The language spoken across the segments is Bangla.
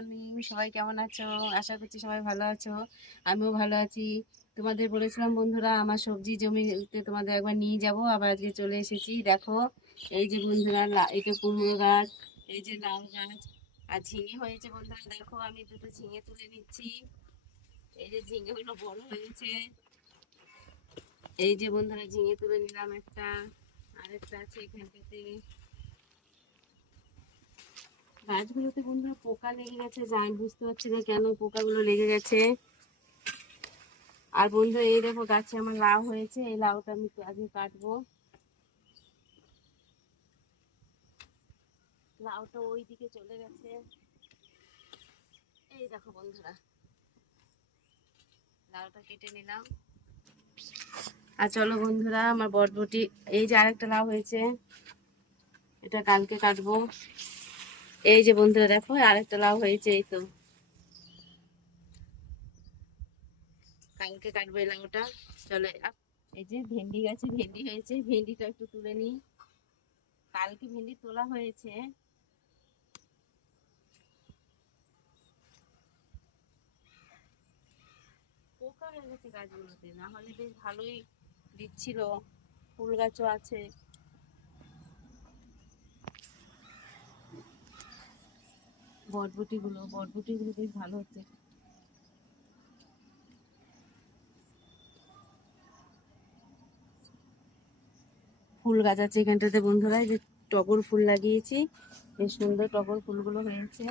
মর্নিং, সবাই কেমন আছো? আশা করছি সবাই ভালো আছো। আমিও ভালো আছি। তোমাদের বলেছিলাম বন্ধুরা আমার সবজি জমিতে তোমাদের একবার নিয়ে যাব, আবার আজকে চলে এসেছি। দেখো এই যে বন্ধুরা, এটা কুমড়ো গাছ, এই যে লাউ গাছ, আর ঝিঙে হয়েছে বন্ধুরা। দেখো আমি দুটো ঝিঙে তুলে নিচ্ছি। এই যে ঝিঙেগুলো বড় হয়েছে। এই যে বন্ধুরা ঝিঙে তুলে নিলাম একটা, আরেকটা আছে এখানটাতে। গাছগুলোতে বন্ধুরা পোকা লেগে গেছে, যাই বুঝতে পারছি না কেন পোকাগুলো লেগে গেছে। আর বন্ধুরা এই দেখো গাছে আমার লাউ হয়েছে, এই লাউটা আমি আজকে কাটবো। লাউটা ওই দিকে চলে গেছে। এই দেখো বন্ধুরা, লাউটা কেটে নিলাম। আর চলো বন্ধুরা, আমার বরবটি, এই যে আরেকটা লাউ হয়েছে, এটা কালকে কাটবো। এই যে বন্ধুরা দেখো আরেকটা লাউ হয়েছে, এই তো কালকে কাটবো এই লাউটা। চলো এই যে ভেন্ডি গাছে ভেন্ডি হয়েছে, ভেন্ডিটা একটু তুলে নিই। কালকে ভেন্ডি তোলা হয়েছে। পোকা হয়ে গেছে গাছগুলোতে, না হলে বেশ ভালোই দিচ্ছিল, ফুল গাছও আছে। বরবটি গুলো বেশ ভালো হচ্ছে। ফুল গাছ আছে এখানটাতে বন্ধুরা, এই যে টগর ফুল লাগিয়েছি, বেশ সুন্দর টগর ফুলগুলো হয়েছে।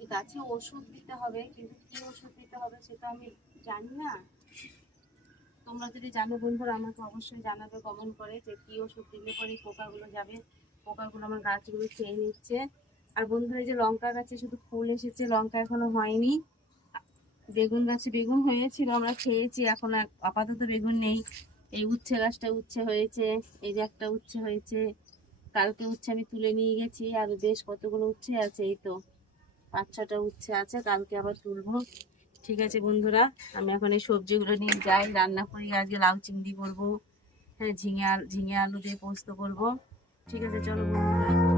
এই গাছে ওষুধ দিতে হবে, কিন্তু কি ওষুধ দিতে হবে সেটা আমি জানি না। তোমরা যদি জানো বন্ধুরা আমাকে অবশ্যই জানাবে কমেন্ট করে, যে কি ওষুধ দিলে পরে পোকাগুলো যাবে। পোকাগুলো আমার গাছগুলো খেয়ে নিচ্ছে। আর বন্ধুরা এই যে লঙ্কা গাছে শুধু ফুল এসেছে, লঙ্কা এখনো হয়নি। বেগুন গাছে বেগুন হয়েছিল, আমরা খেয়েছি, এখন আপাতত বেগুন নেই। এই উচ্ছে গাছটা উচ্ছে হয়েছে, এই যে একটা উচ্ছে হয়েছে, কালকে উচ্ছে আমি তুলে নিয়ে গেছি। আর বেশ কতগুলো উচ্ছে আছে, এই তো 5-6টা উচ্ছে আছে, কালকে আবার তুলবো। ঠিক আছে বন্ধুরা, আমি এখন এই সবজিগুলো নিয়ে যাই, রান্না করি। আজকে লাউ চিংড়ি করবো, হ্যাঁ ঝিঙে আলু দিয়ে পোস্ত করবো। ঠিক আছে চলো বন্ধুরা।